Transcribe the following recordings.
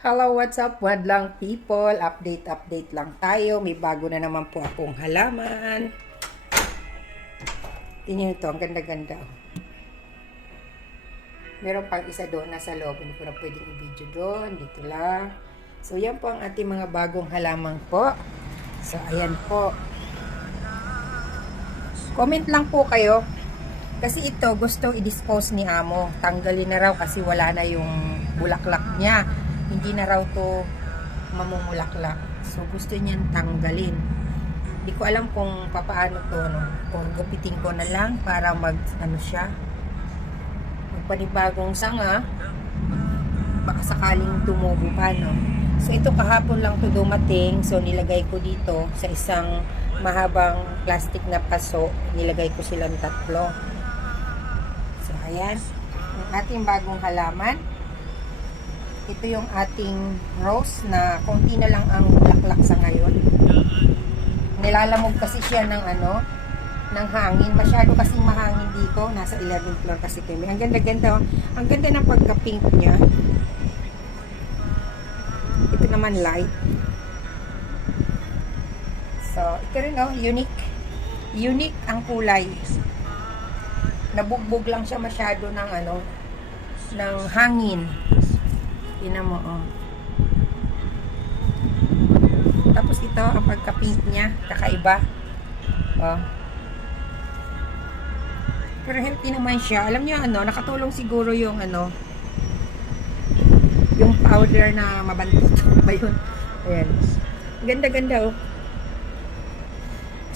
Hello, what's up, Wadlang people? Update lang tayo. May bago na naman po akong halaman. Tingnan ito, ang ganda-ganda. Meron pang isa doon nasa loob. Hindi ko na pwedeng i-video doon. Dito lang. So, yan po ang ating mga bagong halaman po. So, ayan po. Comment lang po kayo. Kasi ito, gusto i-dispose ni Amo. Tanggalin na raw kasi wala na yung bulaklak niya. Hindi na raw to mamumulaklak. So, gusto niyan tanggalin. Hindi ko alam kung papaano to, no? Kung gupitin ko na lang para siya, magpanibagong sanga, baka sakaling tumubo pa, no? So, ito kahapon lang to dumating. So, nilagay ko dito sa isang mahabang plastic na paso. Nilagay ko silang tatlo. So, ayan. Ang ating bagong halaman. Ito yung ating rose na konti na lang ang bulaklak sa ngayon. Nilalamog kasi siya ng ng hangin. Masyado kasing mahangin dito. Nasa 11th floor kasi kami. Ang ganda-ganda. Ang ganda ng pagka-pink niya. Ito naman light. So, ito rin unique. Unique ang kulay. Nabugbog lang siya masyado ng ng hangin. Tingnan mo, Tapos ito, ang pagka-pink niya, kakaiba. Pero healthy naman siya. Alam niyo nakatulong siguro yung yung powder na mabantot. Ba yun? Ayan. Ganda-ganda,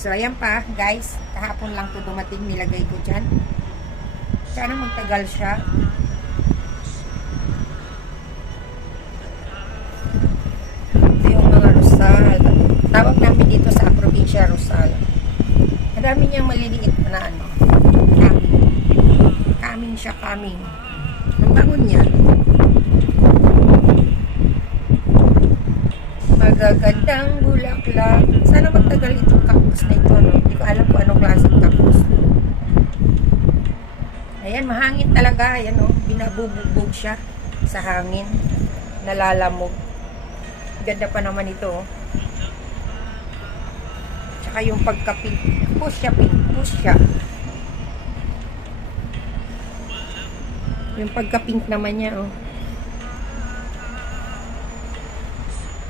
So, ayan pa, guys. Kahapon lang to dumating, nilagay ko dyan. Sana magtagal siya. Tawag namin dito sa probinsya Rosal. Madami niyang maliliit na Kaming siya, kaming. Ang bangon niya. Magagandang bulaklak. Sana magtagal itong cactus na ito, Hindi ko alam kung anong klaseng cactus. Ayan, mahangin talaga. Ayan, binabubugbog siya sa hangin. Nalalamog. Ganda pa naman ito, Tsaka yung pagka-pink. Push siya. Yung pagka-pink naman niya,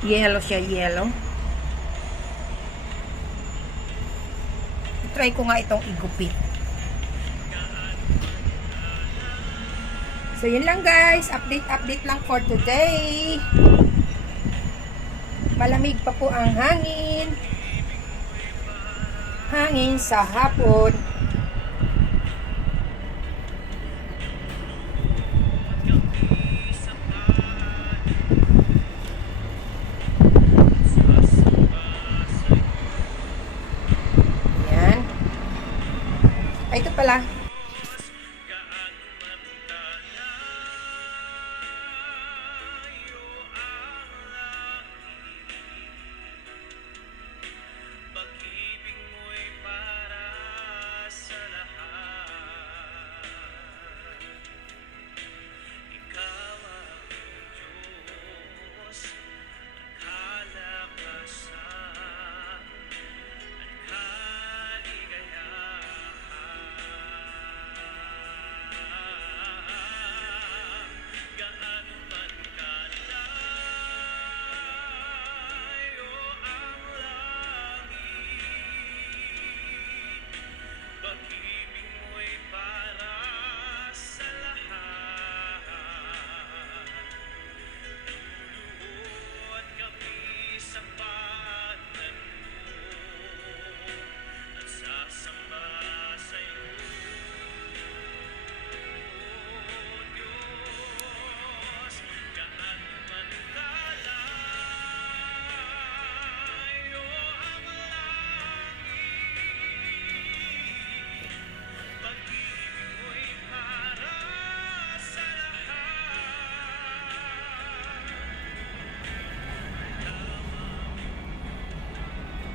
Yellow siya, yellow. Try ko nga itong igupit. So, yun lang guys. Update lang for today. Malamig pa po ang hangin. Hangin sa hapon. Yan. Ay, ito pala.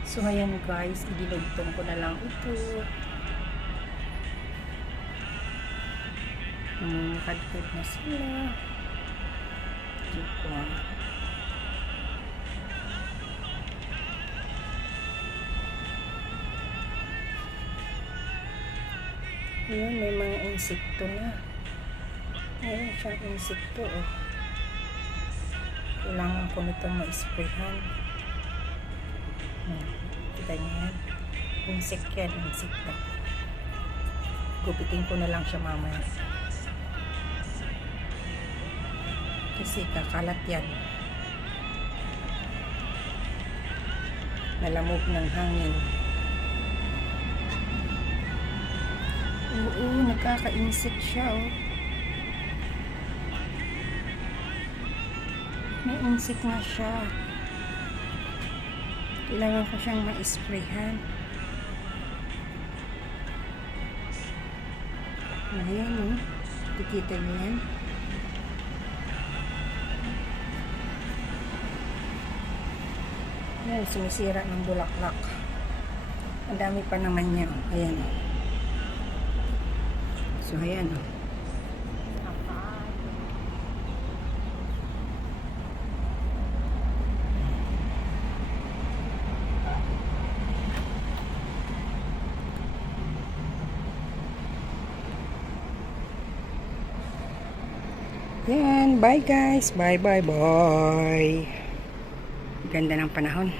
So, ayan guys, idinugtong ko na lang ito. Kadkad na sila. Diba? Ayan, may mga insekto na. Ayan siyang insekto, oh. Kailangan ko nitong ma-sprayhan. Kita niyo yan. Insect yan, insekto. Gupitin ko na lang siya mamaya. Kasi kakalat yan. Nalamog ng hangin. Oo, nagkaka-insect siya, oh. May insect na siya. Kailangan ko siyang ma-sprayhan. Ayan, oh. Kikita niyo yan. Ayan, sumisira ng bulaklak. Ang dami pa naman niya. Ayan. So, ayan. Ayan. Bye guys. Bye. Ganda ng panahon.